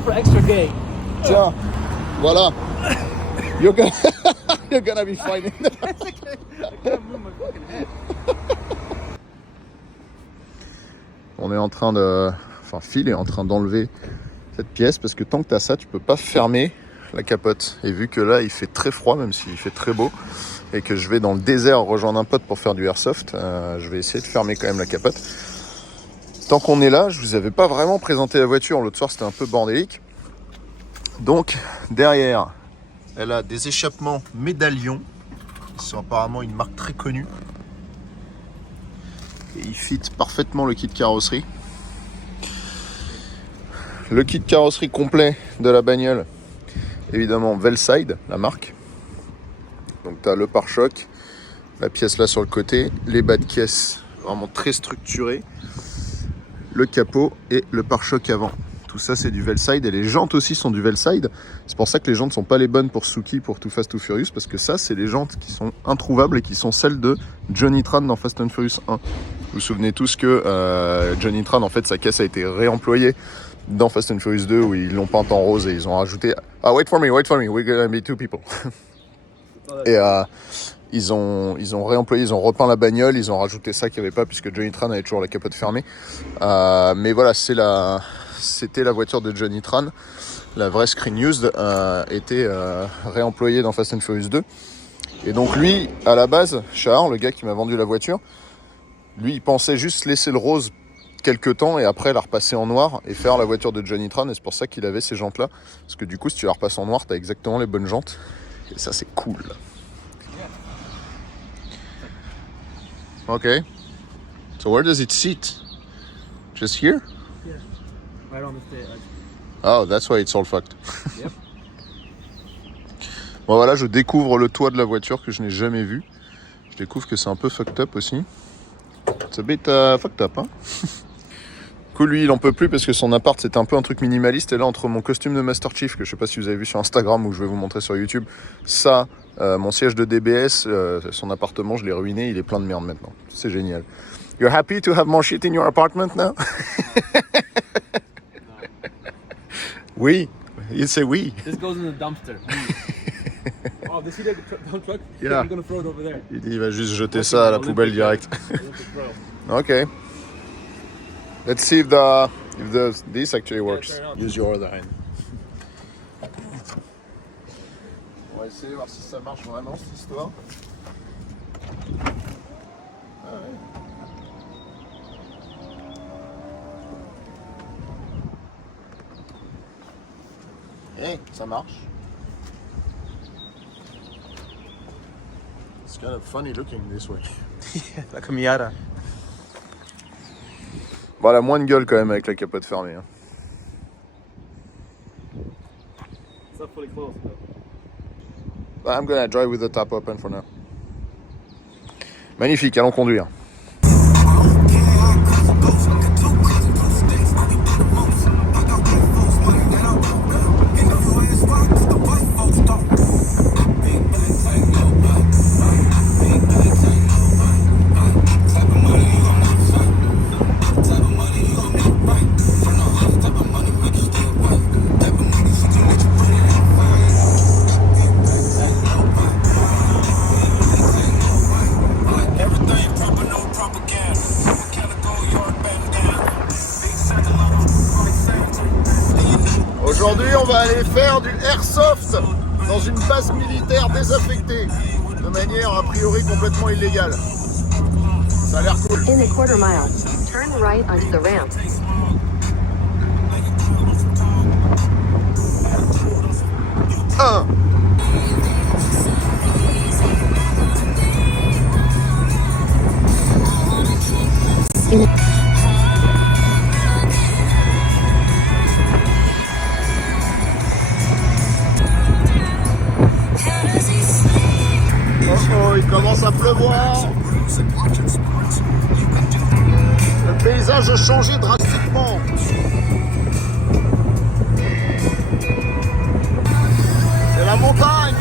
super extra gay. Tiens, voilà. You're gonna, you're gonna be fine. I can't move my fucking head. On est en train de... Enfin, Phil est en train d'enlever cette pièce parce que tant que tu as ça, tu peux pas fermer la capote. Et vu que là, il fait très froid, même s'il fait très beau, et que je vais dans le désert rejoindre un pote pour faire du airsoft, je vais essayer de fermer quand même la capote. Tant qu'on est là, je vous avais pas vraiment présenté la voiture. L'autre soir, c'était un peu bordélique. Donc, derrière, elle a des échappements médaillons. Qui sont apparemment une marque très connue. Et il fit parfaitement le kit carrosserie. Le kit carrosserie complet de la bagnole, évidemment Velside, la marque. Donc tu as le pare-choc, la pièce là sur le côté, les bas de caisse vraiment très structurés, le capot et le pare-choc avant. Tout ça c'est du Velside et les jantes aussi sont du Velside. C'est pour ça que les jantes ne sont pas les bonnes pour Suki, pour Too Fast Too Furious, parce que ça c'est les jantes qui sont introuvables et qui sont celles de Johnny Tran dans Fast and Furious 1. Vous vous souvenez tous que Johnny Tran, en fait sa caisse a été réemployée dans Fast and Furious 2 où ils l'ont peinte en rose et ils ont rajouté « Ah, wait for me, we're gonna be two people ». Et ils ont réemployé, ils ont repeint la bagnole, ils ont rajouté ça qu'il n'y avait pas puisque Johnny Tran avait toujours la capote fermée. Mais voilà, c'était la voiture de Johnny Tran. La vraie Screen Used était réemployée dans Fast and Furious 2. Et donc lui, à la base, Shahar, le gars qui m'a vendu la voiture, lui, il pensait juste laisser le rose quelques temps et après la repasser en noir et faire la voiture de Johnny Tran. Et c'est pour ça qu'il avait ces jantes là, parce que du coup si tu la repasses en noir t'as exactement les bonnes jantes et ça c'est cool. Ok, so where does it sit? Just here? Yeah. Right on the stage. Oh, that's why it's all fucked. Yep. Bon voilà, je découvre le toit de la voiture que je n'ai jamais vu. Je découvre que c'est un peu fucked up aussi. It's a bit fucked up, hein. Lui il en peut plus parce que son appart c'était un peu un truc minimaliste et là entre mon costume de Master Chief que je sais pas si vous avez vu sur Instagram ou je vais vous montrer sur YouTube, ça, mon siège de DBS, son appartement je l'ai ruiné, il est plein de merde maintenant, c'est génial. You're happy to have more shit in your apartment now? Oui, il sait oui. This goes in the dumpster. Oh, this is the dump truck? Yeah. I'm gonna throw it over there. Il dit il va juste jeter ça à la poubelle direct. Ok. Let's see if this actually works. Use your other hand. On va essayer de voir si ça marche vraiment cette histoire. Ah ouais. Hey, ça marche. It's kind of funny looking this way. Yeah, like a Miata. Bon, elle a moins de gueule quand même avec la capote fermée. Hein. It's not fully closed though. But I'm gonna drive with the top open for now. Magnifique, allons conduire. Aujourd'hui, on va aller faire du airsoft dans une base militaire désaffectée, de manière a priori complètement illégale. Ça a l'air cool. In a quarter mile, turn right onto the ramp. Oh, il commence à pleuvoir. Le paysage a changé drastiquement. C'est la montagne.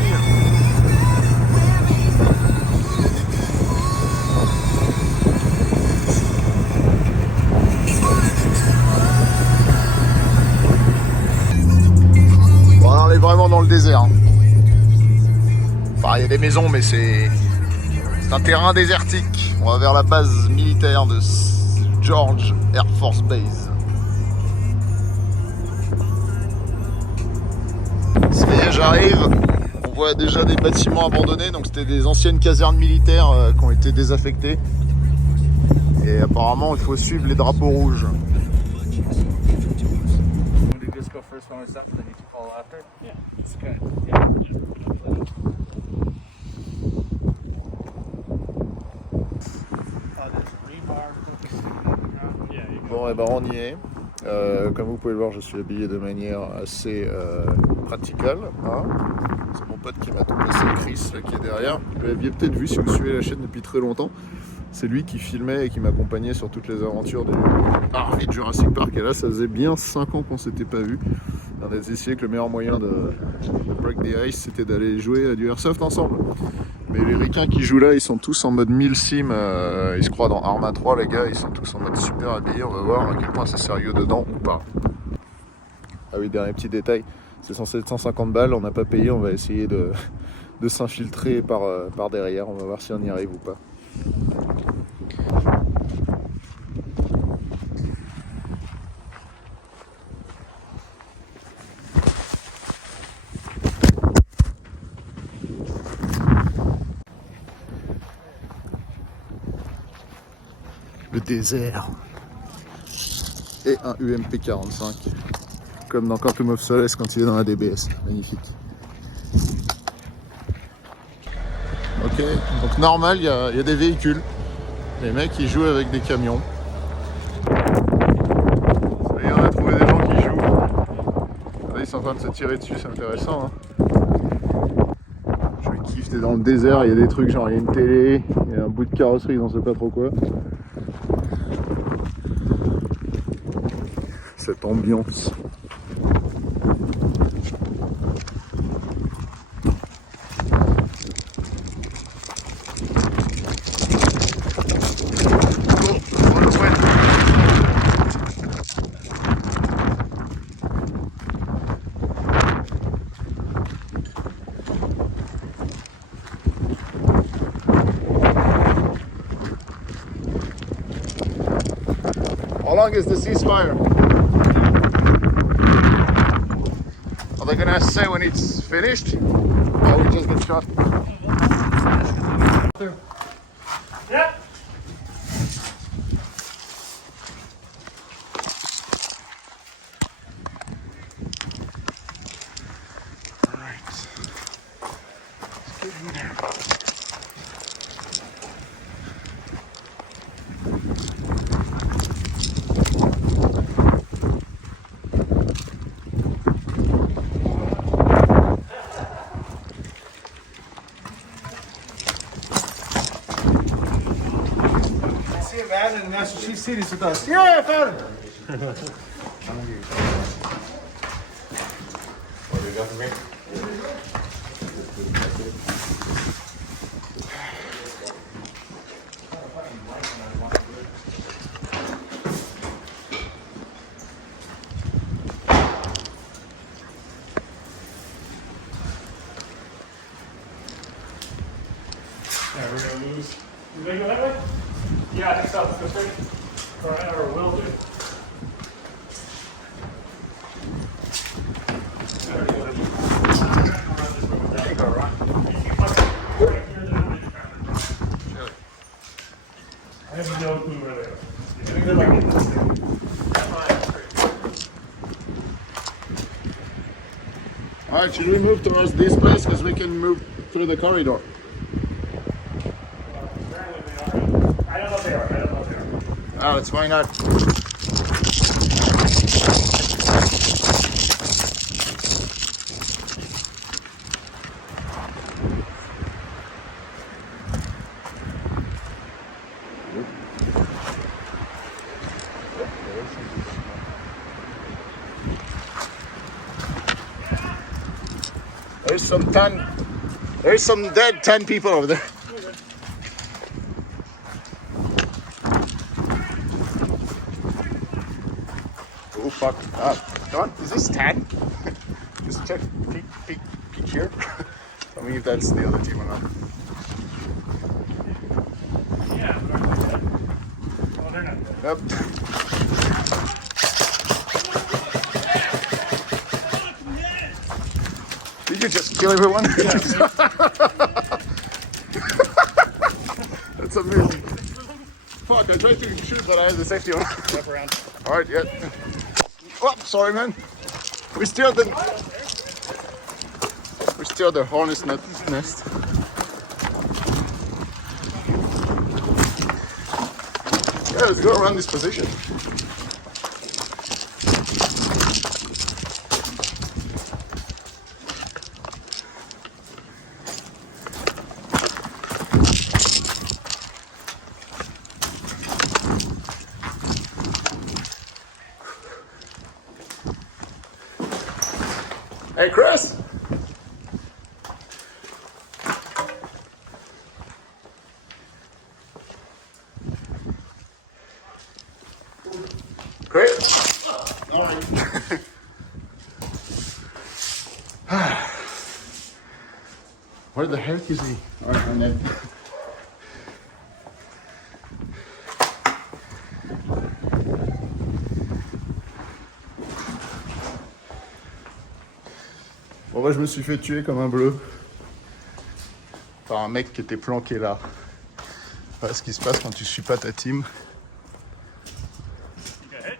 vraiment dans le désert. Hein. Enfin, il y a des maisons, mais c'est un terrain désertique. On va vers la base militaire de George Air Force Base. Ça y est, j'arrive. On voit déjà des bâtiments abandonnés. Donc c'était des anciennes casernes militaires qui ont été désaffectées. Et apparemment, il faut suivre les drapeaux rouges. You just go first when it's up, then you can follow after. Yeah, it's good. Yeah. Bon, et ben on y est. Comme vous pouvez le voir, je suis habillé de manière assez praticale. Hein. C'est mon pote qui m'a tout passé, Chris, là, qui est derrière. Vous l'aviez peut-être vu si vous suivez la chaîne depuis très longtemps. C'est lui qui filmait et qui m'accompagnait sur toutes les aventures du Harvey de Jurassic Park. Et là, ça faisait bien 5 ans qu'on s'était pas vu. On a décidé que le meilleur moyen de break the ice, c'était d'aller jouer à du airsoft ensemble. Mais les ricains qui jouent là, ils sont tous en mode 1000 sim. Ils se croient dans Arma 3, les gars. Ils sont tous en mode super habillés. On va voir à quel point c'est sérieux dedans ou pas. Ah oui, dernier petit détail. C'est censé être 150 balles. On n'a pas payé. On va essayer de s'infiltrer par derrière. On va voir si on y arrive ou pas. Le désert et un UMP 45 comme dans Quantum of Solace quand il est dans la DBS, magnifique. Ok, donc normal, il y a des véhicules, les mecs ils jouent avec des camions. Ça y est, on a trouvé des gens qui jouent. Là, ils sont en train de se tirer dessus, c'est intéressant. Hein. Je kiffe, t'es dans le désert, il y a des trucs genre il y a une télé, il y a un bout de carrosserie, on sait pas trop quoi. Cette ambiance. How long is the ceasefire? Are they gonna say when it's finished? Or we just get shot? Yeah. Alright. Let's get in there. Man in National Chief Cities with us. Yeah, I found him. What do you got for me? Yeah, we're gonna lose. You gonna go that way? Yeah, I think so. Go straight. All right, or will do. I have no clue where they are. Alright, should we move towards this place because we can move through the corridor? I don't know if they are. I don't know if they are. Oh, let's find out. There's some dead 10 people over there. Oh fuck. Come on, is this 10? Just check, peek here. Tell me if that's the other team or not. Yeah, but aren't they dead? Oh, they're not dead. Yep. Did you just kill everyone? That's amazing. Fuck, I tried to shoot, but I had the safety on. Wrap around. Alright, yeah. Oh, sorry, man. We still the hornet's nest. Yeah, let's go around this position. Hey, Chris. Chris. All right. Where the heck is he? All right, and then. Bon bah je me suis fait tuer comme un bleu par un mec qui était planqué là. Voilà ce qui se passe quand tu suis pas ta team. You got hit?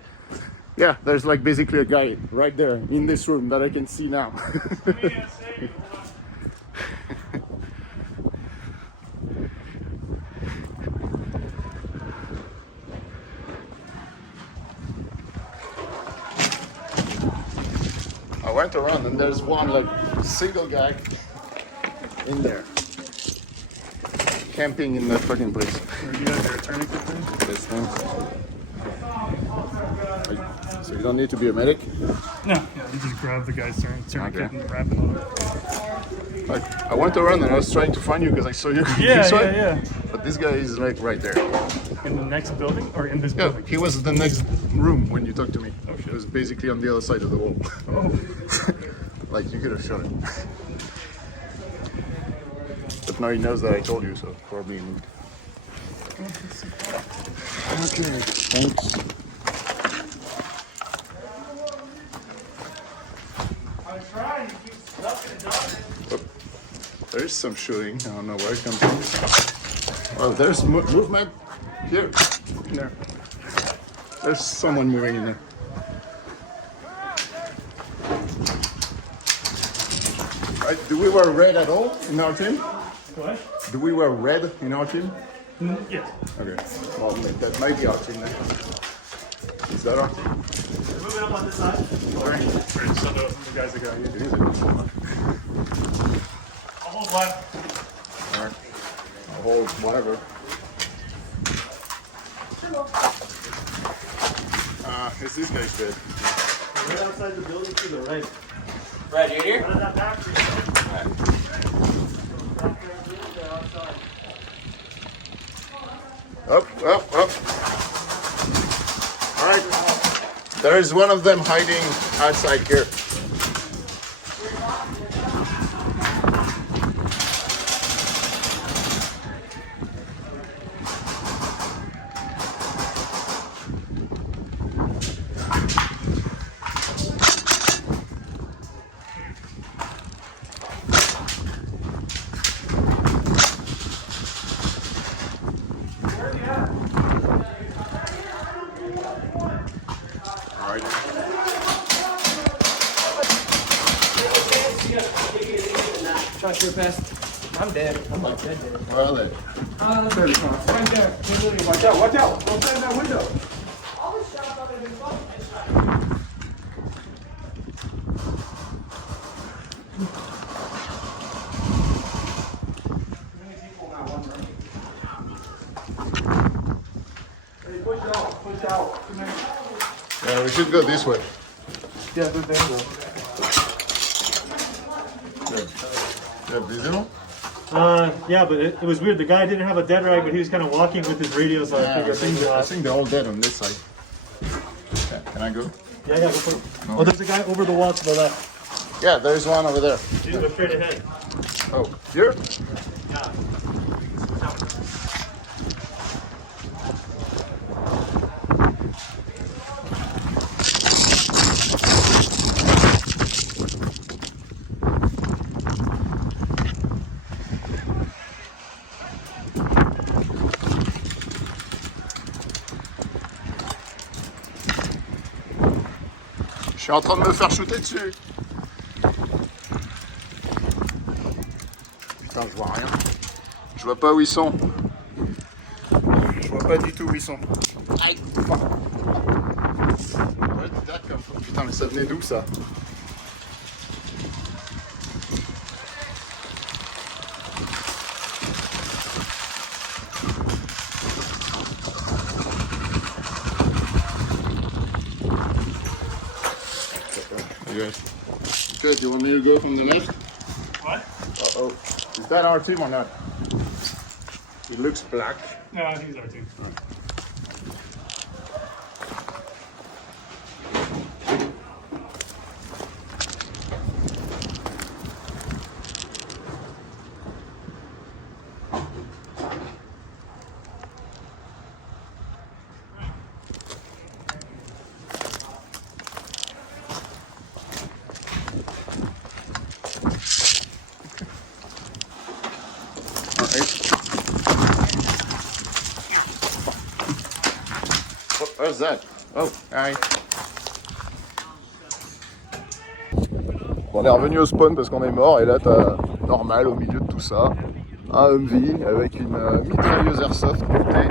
Yeah, there's like basically a guy right there in this room that I can see now. Let me say, hold on. I went around and there's one like single guy in there. Camping in that fucking place. Are you guys are returning to thing? This thing. So you don't need to be a medic? No, yeah, you just grab the guy's tourniquet Okay. and wrap it on it. Like, I went around and I was trying to find you because I saw you. Yeah, this way, yeah. But this guy is like right there. In the next building or in this Yeah, building? he was in the next room when you talked to me. Oh, shit. He was basically on the other side of the wall. Oh. Like you could have shot him. But now he knows that I told you, so probably he moved. Okay, thanks. I'm trying to keep stuck in the dog. There is some shooting. I don't know where it comes from. Well, there's movement here. In there. There's someone moving in there. Right, do we wear red at all in our team? What? Do we wear red in our team? Yes. Okay. Well, that might be our team then. Is that our team? Move it up on this side. Sorry. So the guys that got you. It is. I'll hold left. Alright. I'll hold whatever. Is this guy's dead? Right outside the building to the right. Brad, you here? Out of that back tree. Up. Alright. There is one of them hiding outside here. Alright. Shot your best. I'm dead. I'm like dead. Well then. Right there. Watch out, watch out. Don't stand in that window. Hey, push out, push out. Come here. Yeah, we should go this way. Yeah, there you go. Yeah, visible? Yeah, but it was weird. The guy didn't have a dead rag, but he was kind of walking with his radio, so I figured things I off. think they're all dead on this side. Yeah, can I go? Yeah, go for it. Oh, there's a guy over the wall to the left. Yeah, there's one over there. Just go straight ahead. Oh, here? Je suis en train de me faire shooter dessus. Putain, je vois rien. Je vois pas où ils sont. Je vois pas du tout où ils sont. Aïe. Ouais, d'accord. Putain, mais ça venait d'où ça? Good. Good. You want me to go from the left? What? Uh-oh. Is that our team or not? It looks black. No, I think it's our two. What's that? Oh, hi. On est revenu au spawn parce qu'on est mort et là t'as normal au milieu de tout ça un Humvee avec une mitrailleuse airsoft montée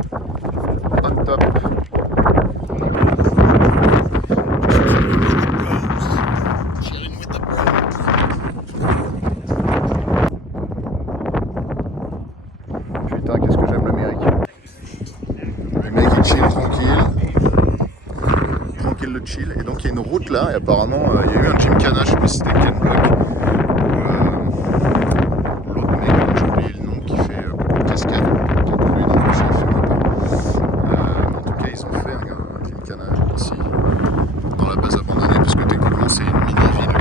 on top. Putain, qu'est-ce que j'aime l'Amérique. Le mec il chill tranquille le chill et donc il y a une route là et apparemment il y a eu un gymkhana, je sais pas si c'était Ken Block ou l'autre mec, j'ai oublié le nom, qui fait beaucoup de cascades, peut-être lui non plus il fait un peu. En tout cas ils ont fait un gymkhana ici dans la base abandonnée parce que techniquement c'est une mini-ville.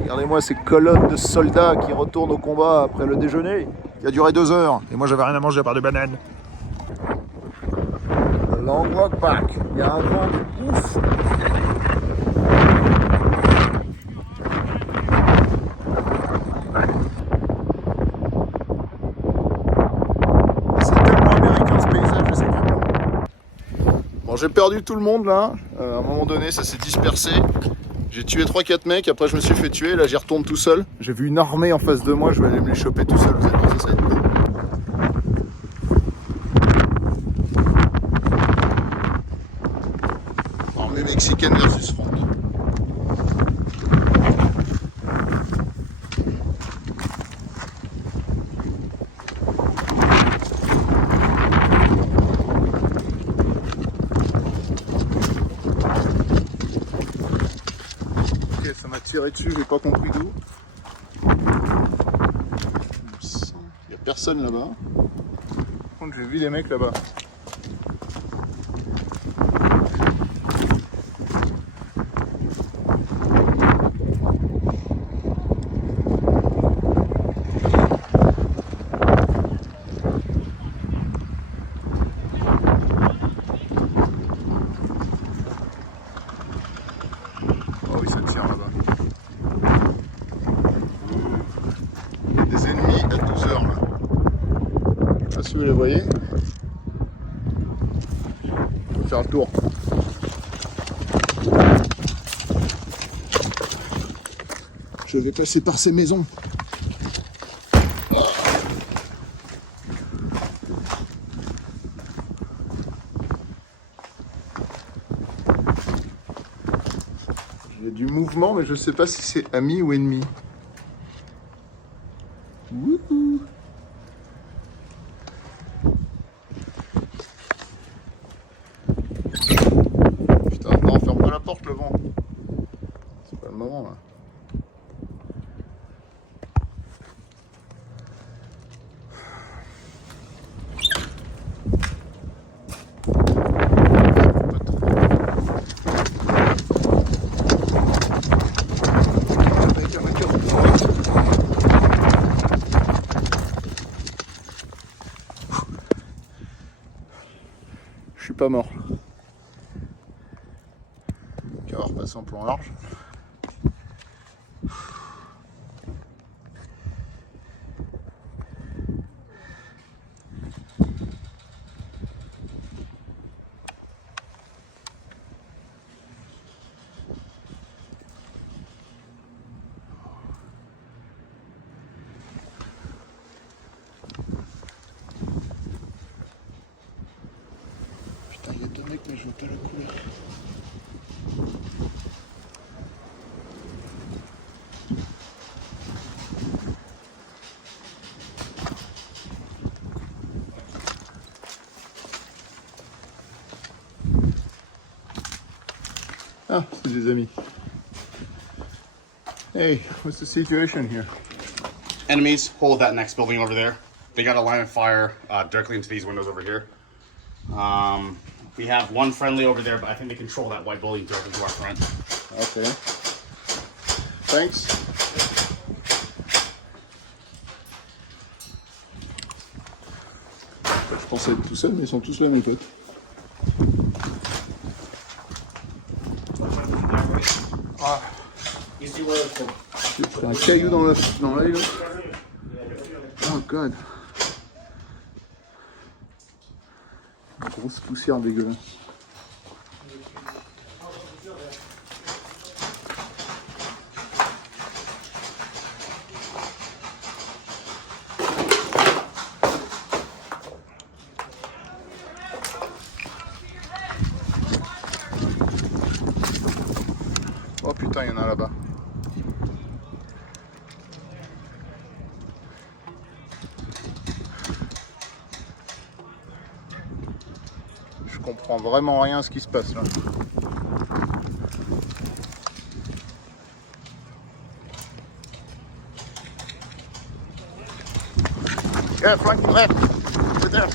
Regardez-moi ces colonnes de soldats qui retournent au combat après le déjeuner. Il a duré 2 heures et moi j'avais rien à manger à part des bananes. Long walk back. Il y a un vent de ouf. C'est tellement américain ce paysage, je sais pas. Bon, j'ai perdu tout le monde là. À un moment donné, ça s'est dispersé. J'ai tué 3-4 mecs, après je me suis fait tuer, là j'y retourne tout seul. J'ai vu une armée en face de moi, je vais aller me les choper tout seul, vous êtes pensé ça va être cool. Armée mexicaine versus Franck. Ça m'a tiré dessus, j'ai pas compris d'où. Il y a personne là-bas. Par contre, j'ai vu des mecs là-bas. Oh oui, ça tire là-bas. Des ennemis à 12 heures là. Je sais pas si vous les voyez. Je vais faire le tour. Je vais passer par ces maisons. Il y a du mouvement, mais je sais pas si c'est ami ou ennemi. Wouhou. pas mort. On va repasser en plan large. Putain, il y a deux mecs, mais je veux pas la couleur. Ah, c'est des amis. Hey, what's the situation here? Enemies, hold that next building over there. They got a line of fire directly into these windows over here. We have one friendly over there, but I think they control that white building directly to our front. Okay. Thanks. Je pensais être tout seul, mais ils sont tous là, mes potes. You see where it's J'ai pris un caillou dans l'œil là. Oh god. Une grosse poussière dégueulasse. Oh putain, il y en a là-bas. Je comprends vraiment rien à ce qui se passe là. Yeah, flanking left. Over there.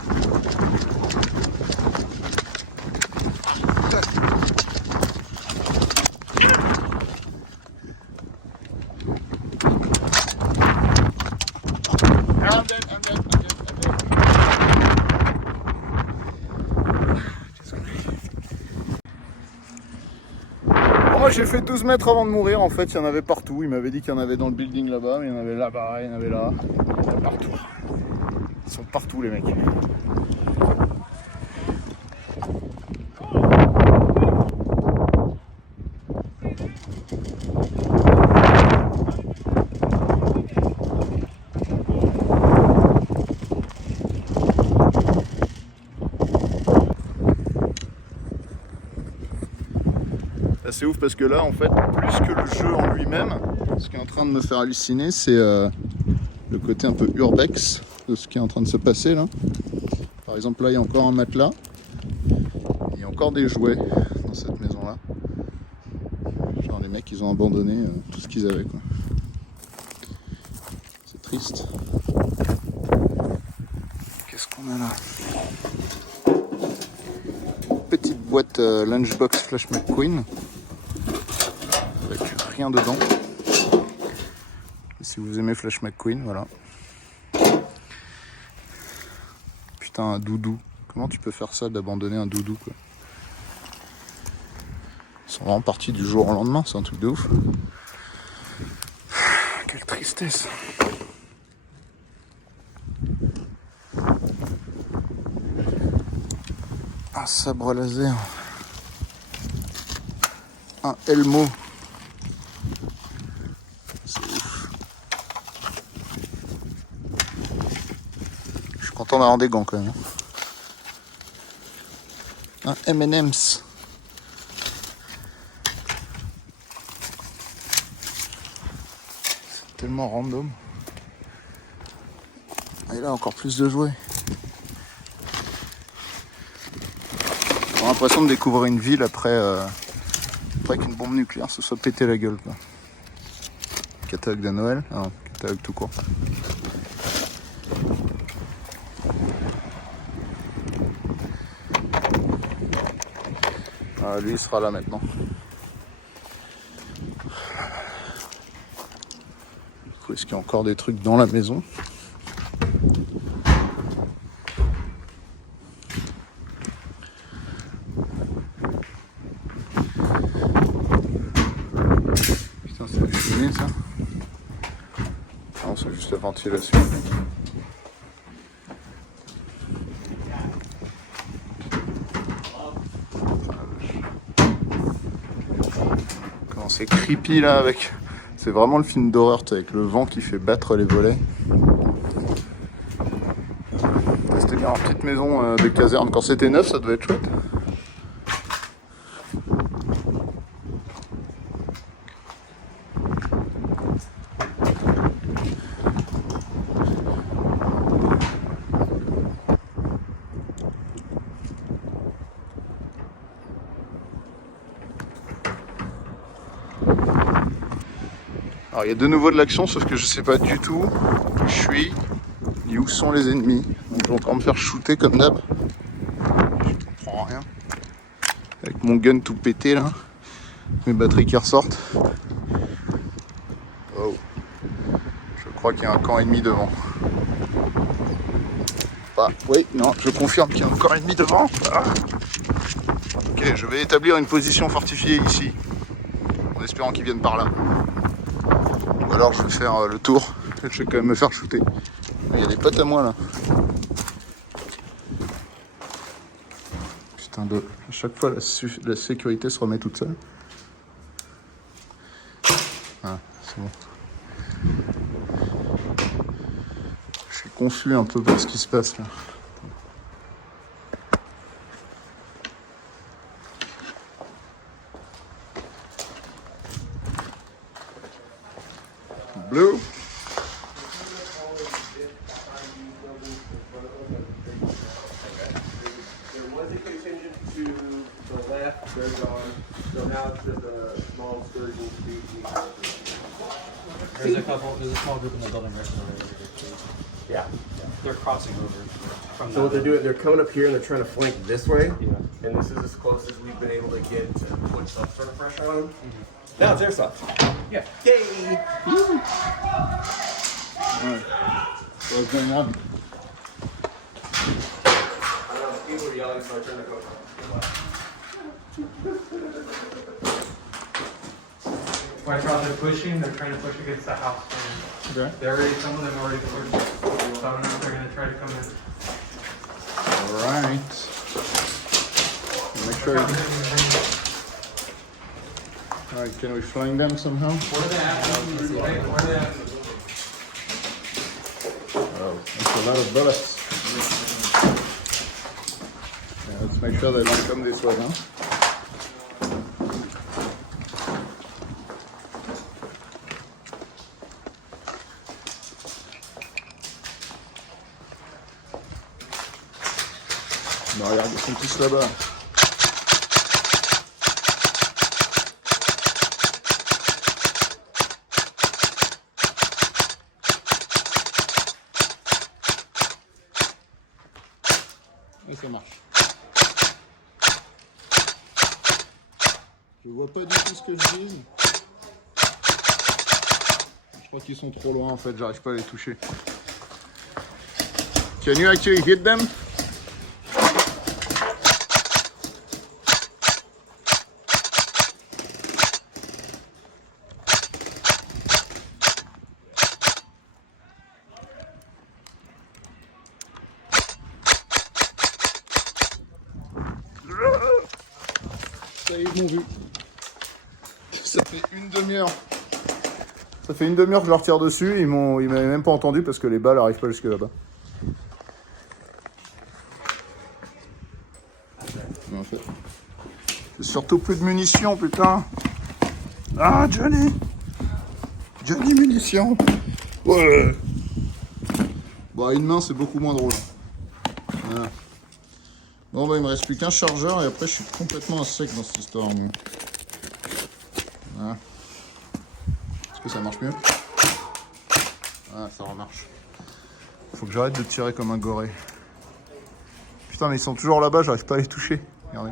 I'm dead. Bon, moi j'ai fait 12 mètres avant de mourir, en fait il y en avait partout. Il m'avait dit qu'il y en avait dans le building là-bas, mais il y en avait là-bas, il y en avait là, il y en a partout. Ils sont partout les mecs. C'est ouf parce que là en fait plus que le jeu en lui-même, ce qui est en train de me faire halluciner c'est le côté un peu urbex de ce qui est en train de se passer là. Par exemple là il y a encore un matelas, il y a encore des jouets dans cette maison là. Genre les mecs ils ont abandonné tout ce qu'ils avaient quoi. C'est triste. Qu'est-ce qu'on a là? Petite boîte lunchbox Flash McQueen. Rien dedans. Et si vous aimez Flash McQueen, voilà. Putain, un doudou. Comment tu peux faire ça d'abandonner un doudou quoi? Ils sont vraiment partis du jour au lendemain, c'est un truc de ouf. Quelle tristesse. Un sabre laser. Un Elmo. Content d'avoir des gants quand même. Un M&M's. C'est tellement random. Et là encore plus de jouets. J'ai l'impression de découvrir une ville après qu'une bombe nucléaire se soit pété la gueule quoi. Catalogue de Noël, non, catalogue tout court. Ah, lui il sera là maintenant. Est-ce qu'il y a encore des trucs dans la maison? ventilation. Comment c'est creepy là avec... C'est vraiment le film d'horreur, avec le vent qui fait battre les volets. C'était bien en petite maison de caserne. Quand c'était neuf, ça devait être chouette. Alors il y a de nouveau de l'action, sauf que je sais pas du tout où je suis, ni où sont les ennemis. Donc je vais encore me faire shooter comme d'hab. Je comprends rien. Avec mon gun tout pété là. Mes batteries qui ressortent. Oh. Je crois qu'il y a un camp ennemi devant. Ah, oui, non, je confirme qu'il y a un camp ennemi devant. Ah. Ok, je vais établir une position fortifiée ici. En espérant qu'ils viennent par là. Ou alors je vais faire le tour, je vais quand même me faire shooter. Il y a des potes à moi là. Putain de... À chaque fois la sécurité se remet toute seule. Ah, c'est bon. Je suis confus un peu par ce qui se passe là. Blue. There was a contingent to the left, they're gone. So now it's just a small excursion to There's a small group in the building right now. Yeah. They're crossing over from So what that. they're doing, they're coming up here and they're trying to flank this way. Yeah. And this is as close as we've been able to get to put some sort of pressure on them. Now it's their side. Yeah. Yay! What's going on? People are yelling, so I turn to go. Watch out, they're pushing, they're trying to push against the house. Okay. They're already, some of them already pushed. So I don't know if they're gonna try to come in. Alright. Make sure. Alright, can we flank them somehow? Where are they at? Where are they at? Oh, that's a lot of bullets. Yeah, let's make sure they don't come this way, huh? Non, regarde, ils sont tous là-bas. Et ça marche. Je vois pas du tout ce que je vise. Je crois qu'ils sont trop loin en fait, j'arrive pas à les toucher. Can you actually hit them? Ça y est, ils m'ont vu. Ça fait une demi-heure. Ça fait une demi-heure que je leur tire dessus. Ils m'avaient même pas entendu parce que les balles arrivent pas jusque là-bas. Mais en fait, j'ai surtout plus de munitions, putain. Ah, Johnny. Johnny munitions. Ouais. Bon, à une main, c'est beaucoup moins drôle. Voilà. Bon, bah, il me reste plus qu'un chargeur et après, je suis complètement à sec dans cette histoire. Voilà. Est-ce que ça marche mieux? Ah, ça remarche. Faut que j'arrête de tirer comme un goré. Putain, mais ils sont toujours là-bas, j'arrive pas à les toucher. Regardez.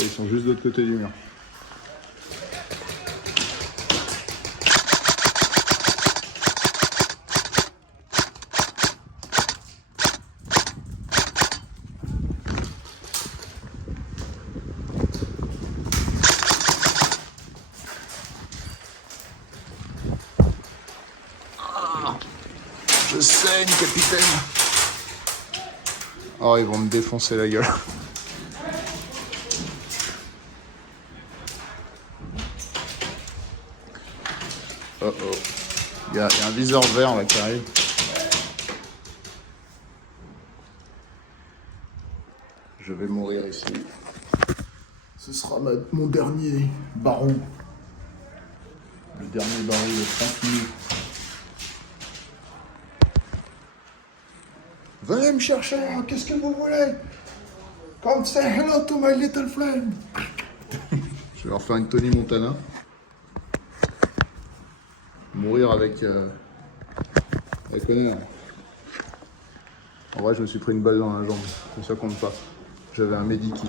Ça, ils sont juste de l'autre côté du mur. Je saigne, capitaine. Oh, ils vont me défoncer la gueule. Oh oh. Il y a un viseur vert là qui arrive. Je vais mourir ici. Ce sera mon dernier barreau. Le dernier barreau de 30 minutes. Venez me chercher, qu'est-ce que vous voulez? Come say hello to my little friend. Je vais leur faire une Tony Montana. Mourir avec honneur. En vrai, je me suis pris une balle dans la jambe, mais ça compte pas. J'avais un medikit.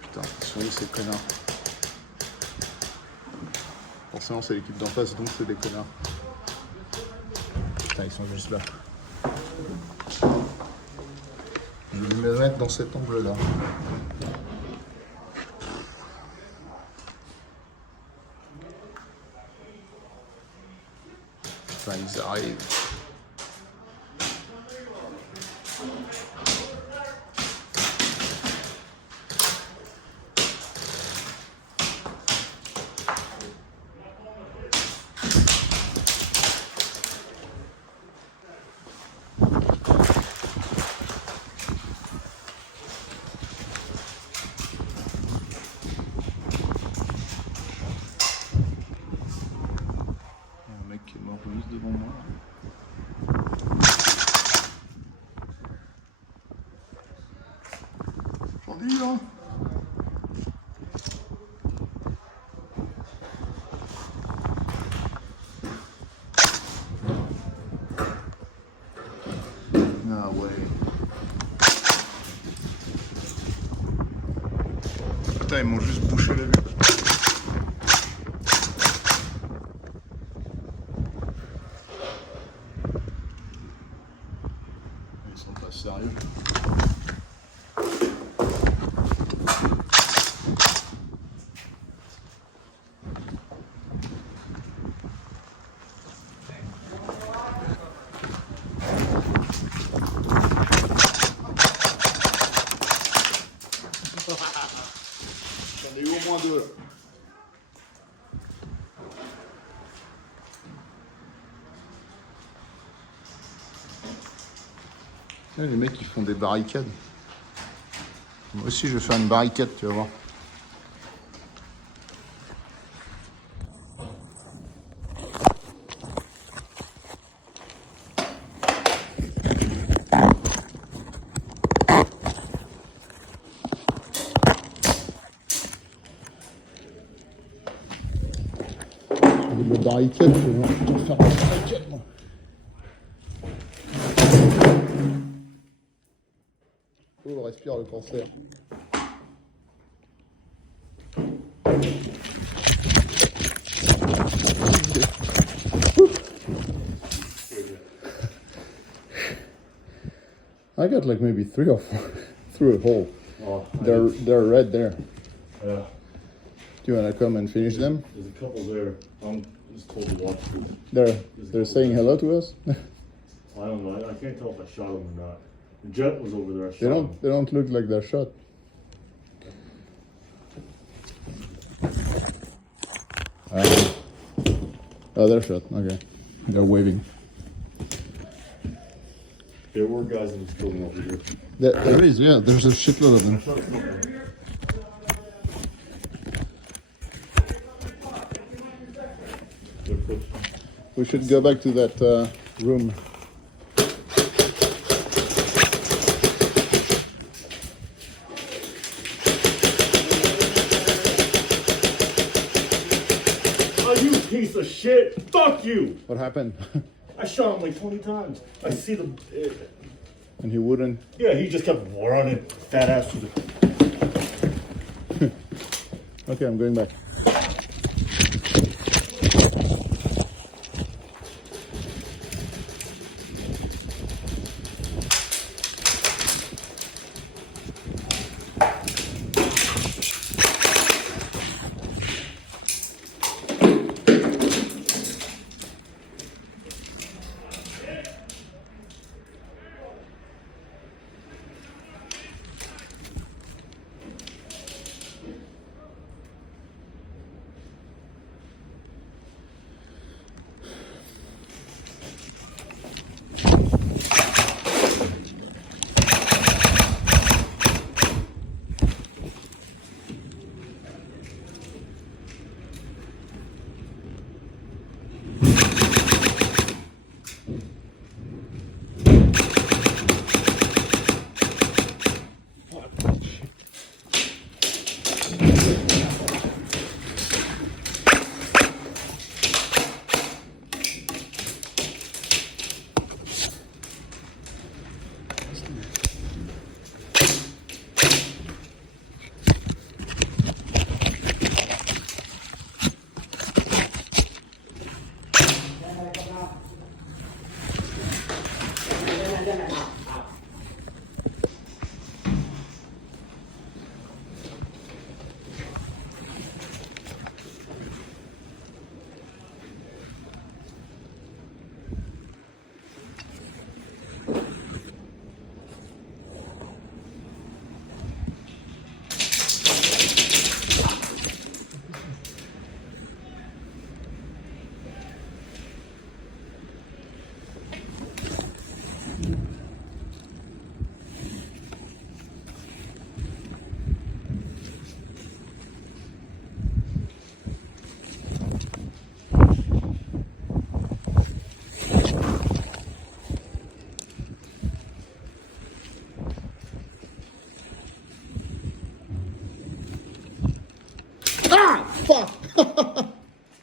Putain, soyez ces connards. Forcément, c'est l'équipe d'en face, donc c'est des connards. Putain, ils sont juste là. Je vais me mettre dans cet angle-là. Enfin, ils arrivent. Qui est mort juste devant moi. J'en dis là. Ah ouais. Putain, ils m'ont juste bouché la vue. Ils sont pas sérieux. J'en ai eu au moins deux. Tiens, les mecs, ils font des barricades. Moi aussi, je vais faire une barricade, tu vas voir. De la barricade, je vais faire une barricade, moi. Oh, respire le cancer. I got like maybe 3 or 4 through a hole. Oh, They're right there. yeah. Do you wanna come and finish them? There's a couple there. I'm just told to watch through. They're saying hello to us. I don't know. I can't tell if I shot them or not. The jet was over there. I shot They him. don't look like they're shot. Oh, they're shot. Okay, they're waving. There were guys in this building over here. There is, yeah. There's a shitload of them. Shot a couple. Good push. We should go back to that room. Oh, you piece of shit! Fuck you! What happened? I shot him like 20 times. I see the. And he wouldn't. Yeah, he just kept running. Fat ass. Okay, I'm going back.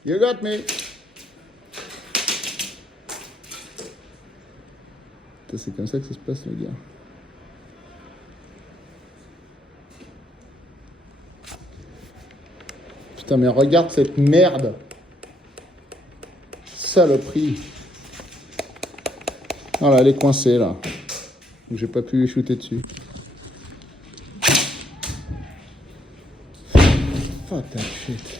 You got me. C'est comme ça que ça se passe, le gars. Putain, mais regarde cette merde. Saloperie. Ah là, elle est coincée, là. Donc j'ai pas pu lui shooter dessus. Fuck that shit.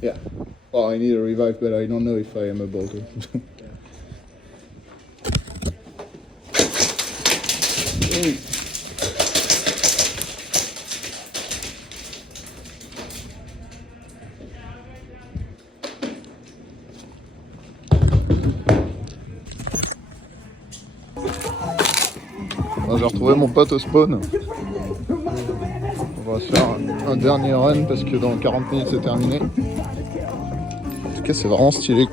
Yeah. Well, I need a revive, but I don't know if I am able to. J'ai retrouvé mon pote au spawn. On va se faire un dernier run parce que dans 40 minutes c'est terminé. En tout cas, c'est vraiment stylé.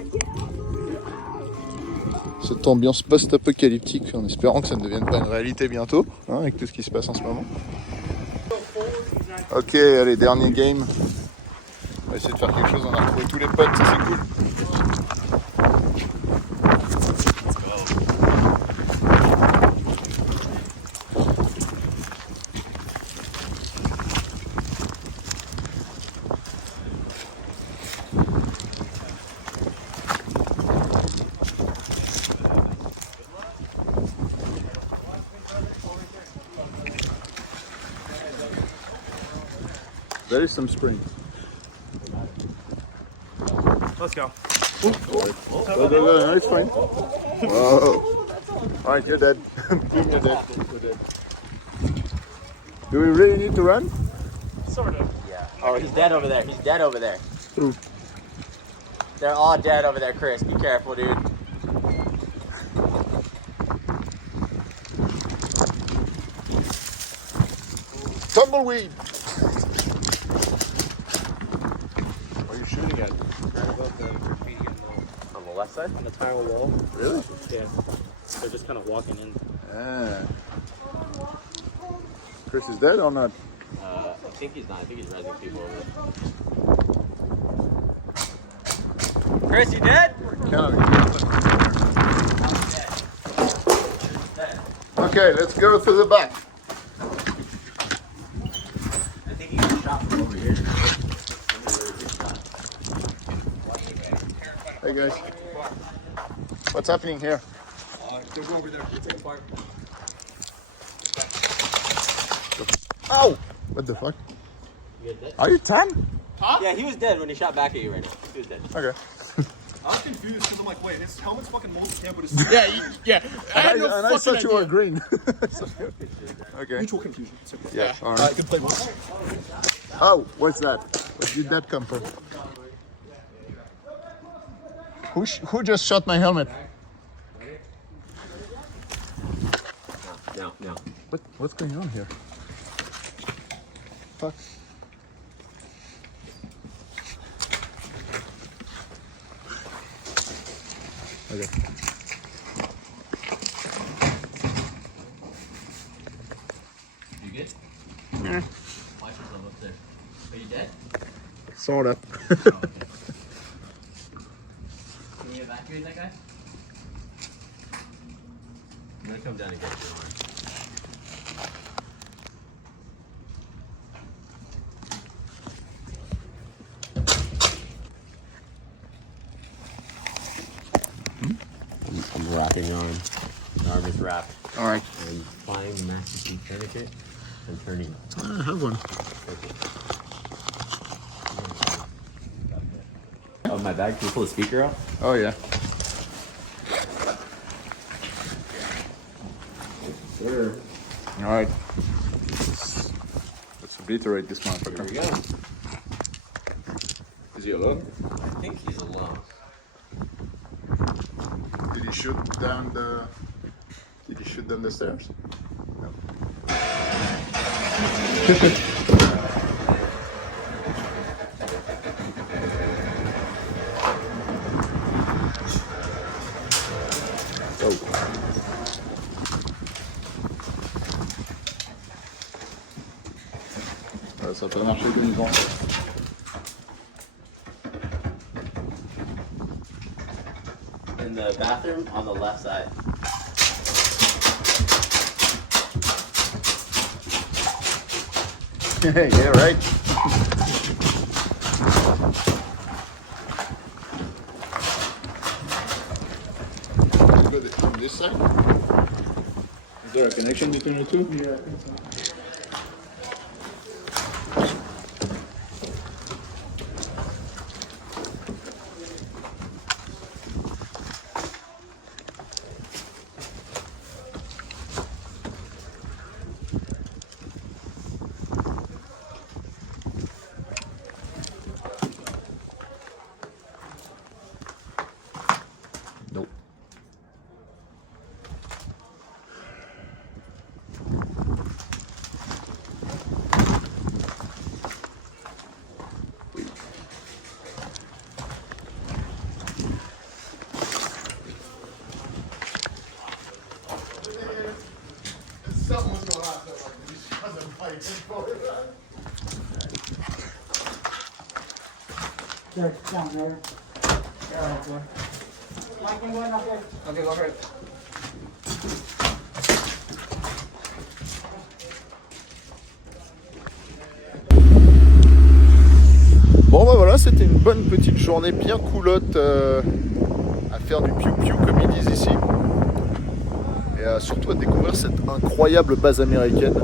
Cette ambiance post-apocalyptique, en espérant que ça ne devienne pas une réalité bientôt, hein, avec tout ce qui se passe en ce moment. Ok, allez, dernier game. On va essayer de faire quelque chose, on a retrouvé tous les potes, ça c'est cool. There is some springs. Let's go. No, it's fine. Whoa. Alright, you're dead. Boom, you're dead. You're dead. Do we really need to run? Sort of. Yeah. Oh, he's dead over there. He's dead over there. Ooh. They're all dead over there, Chris. Be careful, dude. Tumbleweed! What are you shooting at? Right above the graffiti On the left side? on the tile wall. Really? Yeah. They're just kind of walking in. Ah. Chris is dead or not? I think he's not. I think he's rezzing people over. Chris, you dead? Okay, let's go to the back. I think he got shot from over here. Hey guys. What's happening here? Go over there. Take a fire. Ow! What the fuck? Are you 10? Yeah, he was dead when he shot back at you right now. He was dead. Okay. I was confused because I'm like, wait, his helmet's fucking multi-cam, but it's Yeah. I had no and I fucking thought you were idea. green. Okay. mutual confusion. It's okay. Yeah. All right. Good play, boys. Oh, what's that? Where did that come from? Who just shot my helmet? No. What's going on here? Fuck. Okay. You good? Yeah. Watch yourself up there. Are you dead? Sort of. Can you evacuate that guy? I'm gonna come down and get you. I'm wrapping your arm. The arm is wrapped. All right. I'm applying the Master Key tourniquet and turning. I have one. Oh, my bag. Can you pull the speaker out? Oh yeah. Sure. All right. Let's obliterate this motherfucker. Here we go. Is he alone? I think he's alone. Did he shoot down the? Did he shoot down the stairs? No. Ça peut marcher comme ils ont. In the bathroom on the left side. Yeah, right. Good. On this side? Is there a connection between the two? Yeah, I think so. Nope. Something was going on, so like, these wasn't fighting for it. Check down there. Yeah, okay. Okay, go ahead. Bon bah voilà, c'était une bonne petite journée bien coulotte à faire du piou-piou comme ils disent ici. Et surtout à découvrir cette incroyable base américaine.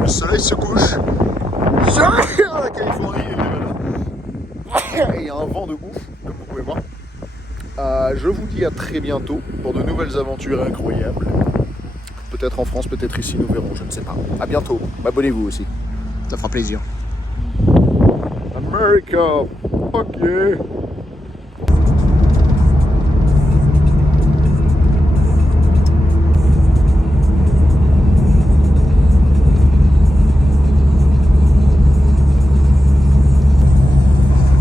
Le soleil se couche sur la Californie et il y a un vent de ouf, comme vous pouvez voir. Je vous dis à très bientôt pour de nouvelles aventures incroyables. Peut-être en France, peut-être ici, nous verrons, je ne sais pas. À bientôt, abonnez-vous aussi, ça fera plaisir. America, fuck yeah.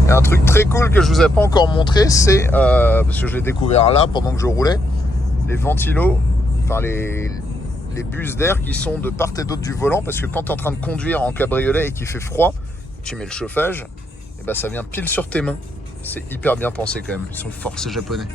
Et un truc très cool que je vous ai pas encore montré, c'est parce que je l'ai découvert là pendant que je roulais, les ventilos, enfin les bus d'air qui sont de part et d'autre du volant, parce que quand tu es en train de conduire en cabriolet et qu'il fait froid, tu mets le chauffage, et ben ça vient pile sur tes mains. C'est hyper bien pensé quand même. Ils sont forts ces japonais.